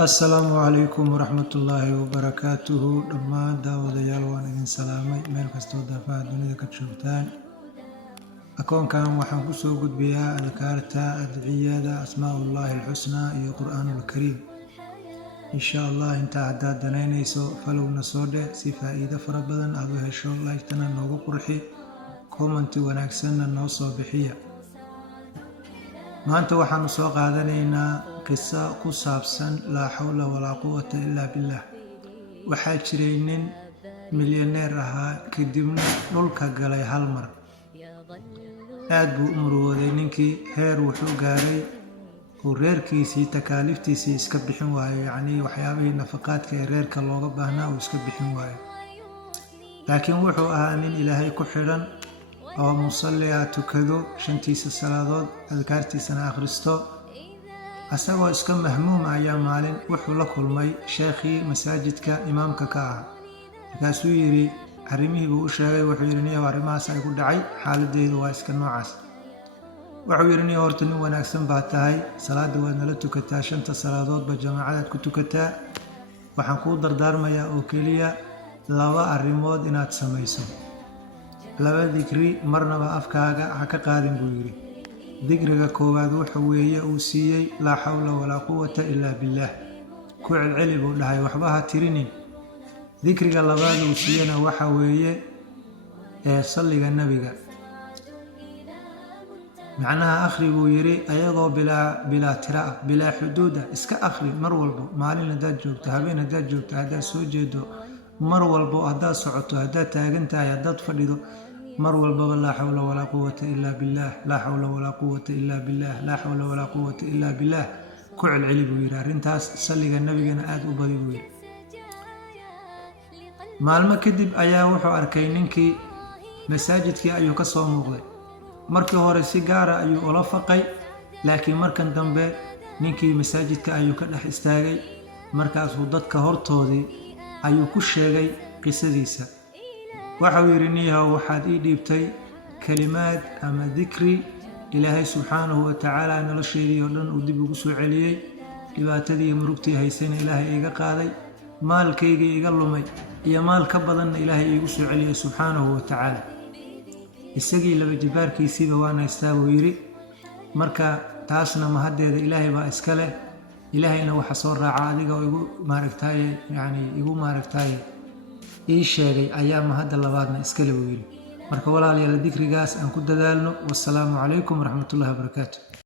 السلام عليكم ورحمة الله وبركاته. دمان داوديال وان idin salaamay meel kastoo daafaha dunida ka joogtaan. akoonkan waxaan ku soo gudbiyaa adkaarta adciyada asmaullahi alxusna iyo qur'aanul kariim. insha Allah inta haddaad danaynayso falowna soo dhe si faa'iido fara badan aad u hesho, like-tana noogu qurxi, comment wanaagsanna noo soo bixiya. maanta waxaanu soo qaadanaynaa qiso ku saabsan laa xawla walaa quwwata illaa billah. waxaa jiray nin milyaneer ahaa, kadibna dhulka galay hal mar. aad buu u murugooday ninkii, heer wuxuu gaaray uu reerkiisii takaaliiftiisii iska bixin waayo, yacnii waxyaabihii nafaqaadka ee reerka looga baahnaa uu iska bixin waayo. laakiin wuxuu ahaa nin ilaahay ku xidhan oo musalli ah, tukado shantiisa salaadood, adkaartiisana akhristo. asagoo iska mahmuum ayaa maalin wuxuu la kulmay sheekhii masaajidka imaamka ka ah. markaasuu yidhi, arrimihii buu u sheegay. wuxuu yidhi, niyow arrimahaas ay ku dhacay, xaaladeydu waa iska noocaas. wuxuu yidhi, niyow horta nin wanaagsan baa tahay, salaada waad nala tukataa, shanta salaadoodba jamaacadaad ku tukataa. waxaan kuu dardaarmayaa oo keliya 2 arrimood inaad samayso. 2 dikri marnaba afkaaga ha ka qaadin buu yidhi. dikriga koowaad waxa weeye uu siiyey laa xawla walaa quwwata illaa billaah. ku celceli buu dhahay, waxba ha tirinin. dikriga labaad uu siiyena waxa weeye salliga nebiga. macnaha akhri buu yidhi ayadoo bilaa tira ah, bilaa xuduuda. iska akhri mar walbo, maalin haddaad joogto, habeen haddaad joogto, haddaad soo jeedo, mar walbo haddaad socoto, haddaad taagan tahay, haddaad fadhido, mar walbaba laa xawla walaa quwwata illaa billaah, laa xawla walaa quwwata illaa billaah, laa xawla walaa quwwata illaa billaah. ku celceli buu yidhi. arrintaas salliga nebigana aad u badi buu yidhi. maalmo kadib ayaa wuxuu arkay ninkii masaajidkii ayuu ka soo muuqday. markii hore si gaara ayuu ula faqay, laakiin markan dambe ninkii masaajidka ayuu ka dhex istaagay. markaasuu dadka hortoodii ayuu ku sheegay qisadiisa. waxau yidhi, niyahow waxaad ii dhiibtay kelimaad ama dikri ilaahay subxaanahu wa tacaala nolosheedii oo dhan uu dib ugu soo celiyey. dhibaatadii iyo murugtii haysayna ilaahay iga qaaday, maalkaygii iga lumay iyo maal ka badanna ilaahay iigu soo celiyey subxaanahu wa tacaala. isagii laba jibaarkiisiiba waan haystaa buu yidhi. marka taasna mahaddeeda ilaahay baa iska leh. ilaahayna waxa soo raaca adiga oo igu maaragtaaye ii sheegay ayaa mahadda labaadna iskale buu yidhi. marka walaalayaal, dikrigaas aan ku dadaalno. wassalaamu calaykum waraxmatullahi wabarakaatu.